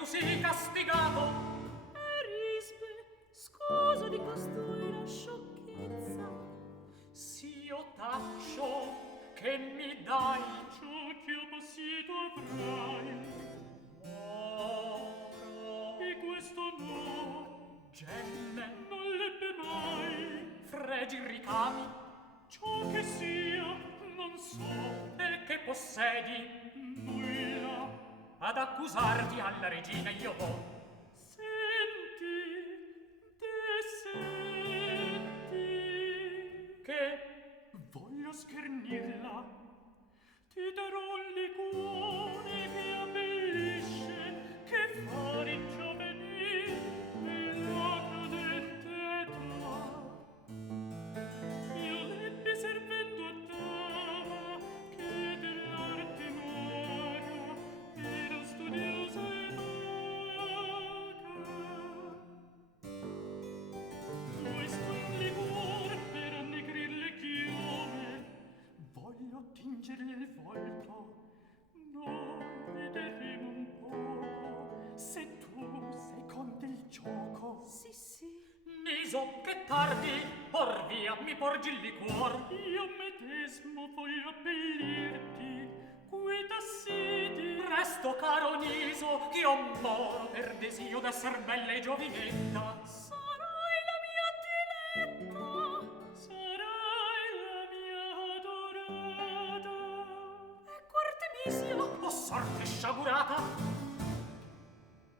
tu sii castigato. Erisbe, scusa di costui la sciocchezza. S'io taccio che mi dai Ciò ch'io possiedo avrai, oro e questo no, gemme, non l'ebbe mai. fregi ricami, Ciò che sia, non so, e che possedi nulla. ad accusarti alla regina io vo. Senti, senti, Che voglio schernirla. Ti darò un liquore che abbellisce, che fa ringiovanire la cadente età. Io l'ebbi servendo a dama che dell'arte maga era studiosa e vaga. Questo è un liquore per annegrir le chiome. Voglio tingerle il volto. Noi vedremo un poco se tu sei con del gioco. Sì, sì. miso che tardi, or via mi porgi il liquor. Io medesmo voglio abbellirti, guida sidi. Presto, caro Niso, ch'io moro per desio d'esser bella e giovinetta. Sarai la mia diletta, sarai la mia adorata. Ecco Artemisia. O sorte sciagurata,